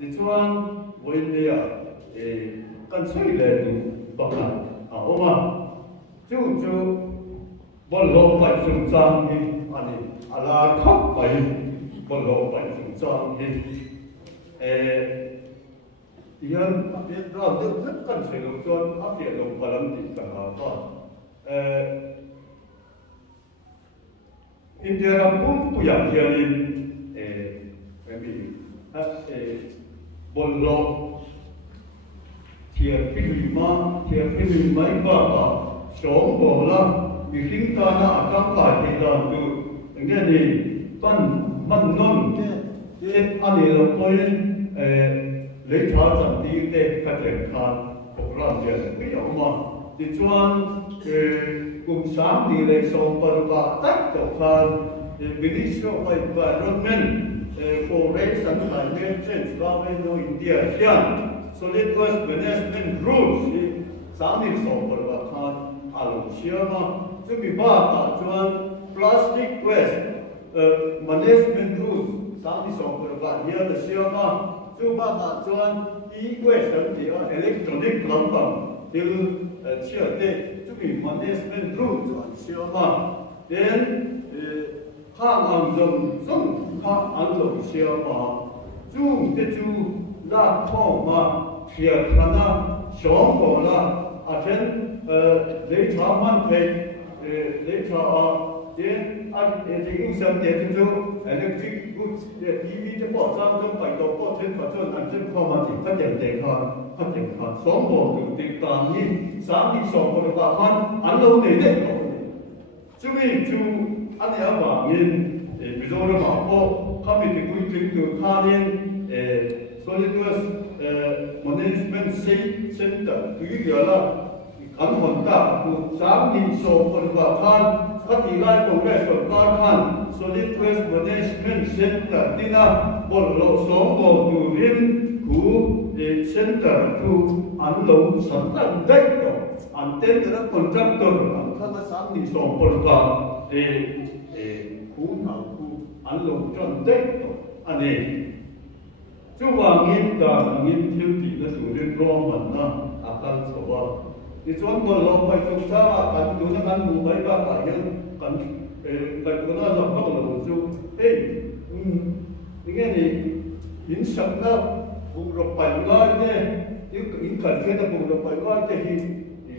thì chuan với bây giờ căn xây lên đủ bậc này ôm chú bọn lộ phải dùng trang đi là khóc phải bọn lộ phải dùng trang đi thì hơn biết rõ rất cần phải dùng chuan áp dụng dùng và làm gì cả con India pun punya jadi bollo tiap lima ibadah sống bola bikin tanah akan pakai tu dengan ni pan non ke ani lokoin lecha janti te katen kan program dia ni oma dicuan cùng sáng đi lệ sống và tách tổ khan Ministry of Environment Forest and Climate Change Government of India hiện solid waste management rules sáng đi sống và khan alo xia mà chúng mình ba cả chuan plastic waste management rules sáng đi sống và hiện là xia mà chúng ba cả chuan e-waste thì electronic lắm bằng từ chia tệ management rules on siapa dan hang ang zong hang ang lo siapa chung te chu la kho ma thia khana shom ko la aten le tha man pe le tha dan the use of the electric goods EV te po sang trong pai to po then pa chon an chen kho ma ti ka den de kha sống bộ tự tiện toàn nhiên sáng đi sống bộ bà con ăn lâu để đấy chú mình chú anh em bảo nhìn ví dụ là bảo cô các mình thì quy trình từ kha lên solid waste management center từ cái giờ là ăn hoàn cả từ sáng đi sống bộ bà con các thị lai của cái sở con han solid waste management center đi na bộ lộ sống bộ từ riêng của center tu an lo santan dai to an ten da contractor an kha sang ni so por ka ku na ku an lo tron dai to ane chu wa ngin da ngin thiu ti na tu ren ro man na akan so wa ni chon ko lo pai chu sa kan tu na kan mu bai ba ka yan kan kai ko na lo ka lo chu ni nghe ni in sak na vùng rộng bảy ngai thế, những cần thiết là vùng rộng bảy ngai thế thì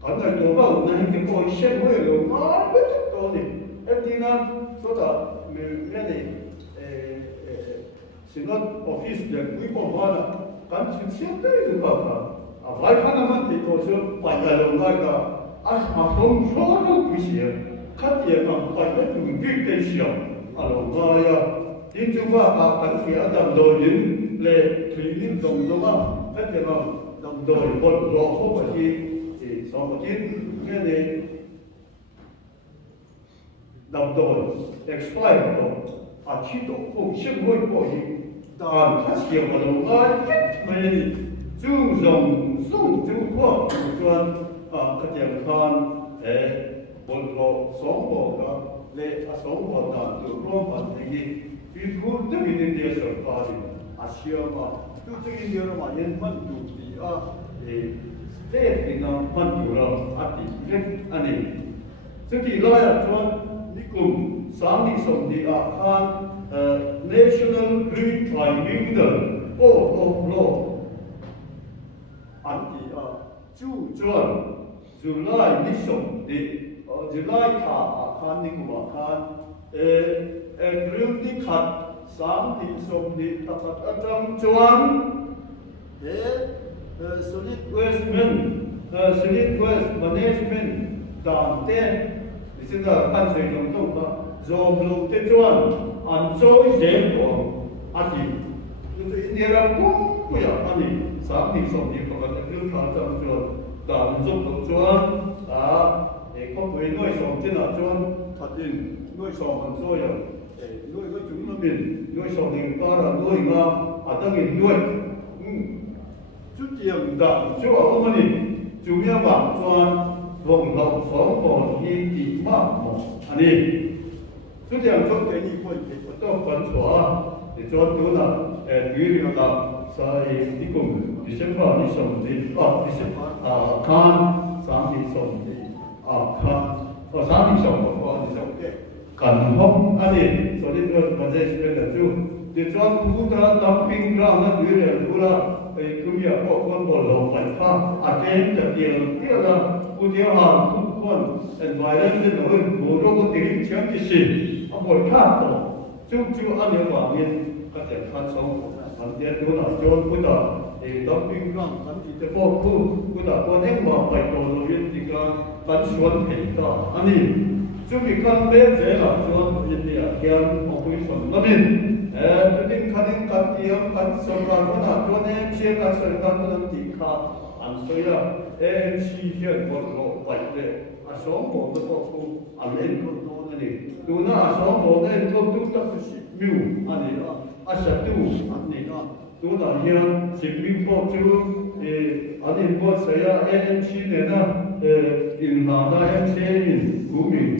có người nói vào này cái coi xem hơi rồi má biết đâu thì em đi na số đó mình nghe này xin lỗi office để quý bộ hoa là cán chuyện xếp đấy được không à vài khả năng thì tôi sẽ phải là lòng ngai cả mà không số đâu quý sĩ khát tiền mà phải biết dùng cái cây xỉu lòng ngai tin chúng ta cán phía đầm đồi những lệ thủy liên đồng đúng không? Tất nhiên là đồng đội một lọ không phải thì sau một tiếng nghe này đồng đội expire rồi chỉ độ không sinh hơi có gì đàn phát triển mà đồng ai mình chung dòng sông chung qua chuan các nhà khan một lọ sống bộ cả lệ sống bộ đàn từ luôn bản thì vì khu tất nhiên là sở phá Asia mà tu chứng India mà nhân man tu thì state thì nó man tu rồi ati cái anh ấy chứ thì lo là cho đi cùng sáng đi sống đi khan National Green Tribunal Court of Law anh thì chú chuẩn July đi sống đi July thả khan đi cùng khan April đi khát sáng thì sống thì tập ở trong chuan để solid waste management đàn tên thì chúng ta ban sử dụng trong đó dùng lục tên chuan ăn trôi dễ của anh chị chúng tôi nhớ ra cũng bây giờ anh chị sáng thì sống thì có cái thứ khác trong chuan đàn dùng trong chuan để có người nuôi sống trên là chuan thật tình nuôi sống bằng trôi rồi nuôi cái chúng nó biển nuôi sầu thì ta là nuôi mà ta nghìn nuôi chút tiền đậm chỗ ở mà đi chủ yếu bảo cho vùng lộng sống còn đi chỉ mà anh đi chút tiền cho cái gì quên thì có cho quần xóa thì cho tôi là quý vị là sai đi cùng đi xem vào đi xong đi đi xem khan sáng đi xong đi khan sáng đi xong có đi xong cần không anh đi so đi tôi mà dễ xem được chứ thì cho tôi là tập pin ra nó quý vị là cái công việc của con bò lồng phải pha cái tiền kia là cô theo hàng không con environment nó ngồi đó có tiếng chém cái gì bồi khác đó chú anh em bảo nhiên các thể khăn sống anh tiền tôi là cho tôi là thì tập pin ra anh chỉ để bỏ khu tôi là con em bảo phải đồ đồ viên thì cái bắn xuân thì đó anh đi chú bị khăn bên dễ là cho anh yên đi hiện học quy chuẩn nó đi tôi tin khăn tiền khăn sống ra nó là cho em chia khăn sống ra nó làm gì khác anh nói là em chỉ hiện một lộ phải để sống một cái cuộc sống anh lên con tôi này tôi nói sống một cái công chúng ta phải miêu anh ấy đó sẽ tu anh ấy đó tôi nói hiện chỉ miêu phong chú anh ấy có sẽ em chỉ này đó in là em sẽ in cũng mình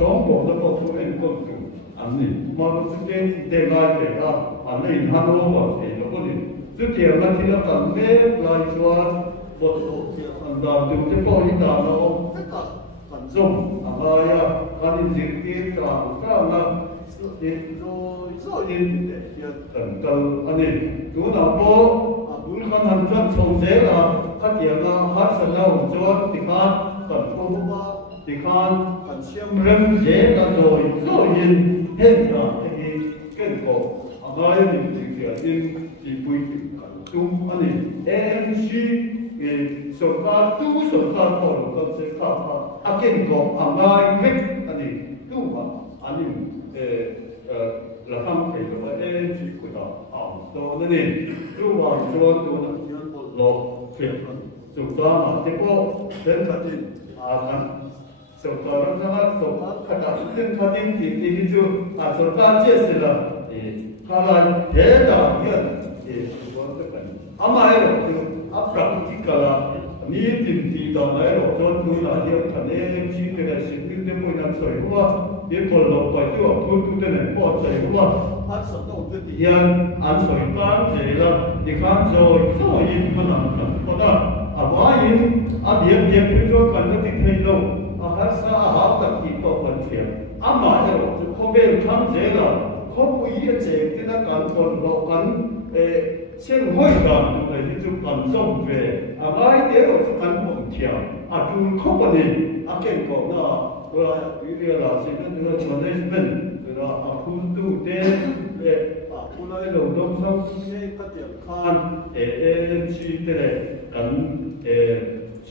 sống một cái cuộc sống em công chúng anh ấy mà cái đề bài về anh ấy hắn nói bảo thì nó có gì trước kia là thì nó cần biết lại cho một tổ chức phần đàn từ cái coi như nào nó tất cả phần dùng rồi anh đi diễn viên cả các là rồi in để cần cần anh đi chú nào có muốn khăn hành rất sâu dễ là các điểm là hát sân đâu cho thì khan cần không có thì khan cần xem rem dễ là rồi in hết là cái kết quả rồi thì in thì quy chung anh em chỉ số ca tu số ca bỏ lỡ cái sẽ khác kiến có anh ấy biết anh tu mà anh là không thể là em chỉ của nó đó nên tu vào cho tu là nhân một lỗ việc chúng ta mà tiếp tục đến cái gì số ca nó ra số ca cả những cái gì thì số ca chia sẻ là khai là thế nào hiện 아마에로 그 앞프라티카가 니딘디 다마에로 전투나 여탄에 지대가 신근데 보이는 소리와 예벌로 빠져 도도되는 거처리와 한석도 어디야 안소이가 제가 니칸조 소이구나 보다 아바인 아비에 대표적 간데 테이도 아하사 아합다 기법 원티야 아마에로 코베르 탐제라 코부이에 제기나 간คน간 생활관 좀 감성 về cái thế rồi ăn bổng thiểu đúng không có gì cái có là quý vị là sẽ được cho nên mình là phun tu tế phun lại đầu đông xong cái các điểm khan chỉ để cần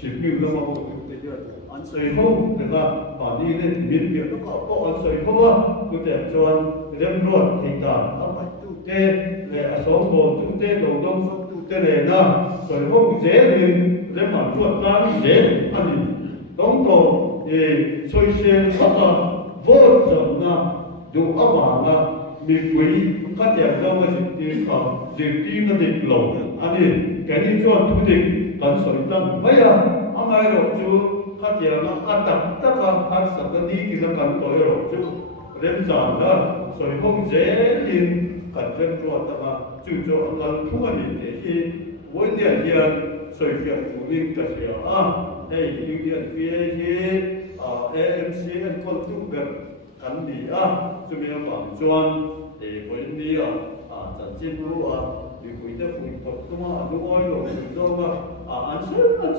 chỉ biểu là một cái ăn sợi không được là đi lên miền biển nó có ăn sợi không á cứ để cho đem ruột thì ta phải tu tế số một tu tế đầu đông xong tu tế này na sợi không dễ thì để mà ruột ta dễ anh đông tổ soi sen phát là vô dụng na dù áp mà na bị quỷ các điểm đâu mà chỉ có chỉ tin nó định lộ anh cái này cho tu tế cần sợi tăng bây giờ anh ấy rồi chú các điểm nó tập tất cả các sản phẩm đi thì nó cần tối rồi chú đem giảm đó sợi không dễ tin cần thêm ruột mà chú cho cần không có gì thì vấn đề hiện sợi việc của mình cái gì đây những chuyện phía AMC con tu việc cần gì chúng mình bảo chuan để vấn đềจัดจิ้มรู้อยู่คุยแต่คุยตกตัวดูอ้อยหลงตัวอัน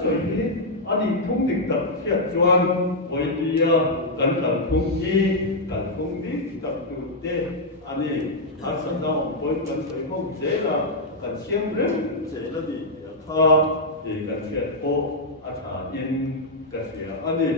สวยนี้อันนี้ทุ่งติดตัดเทียบจวนวันเดียวกันทุ่งนี้กันทุ่งนี้ตัดตัวเต้อันนี้อันสันดาวคนกันสวยคงเจ๋ละกันเชียงเรื่องเจ๋ละดีถ้าดีกันเชียงโออาชาอินกันเชียงอันนี้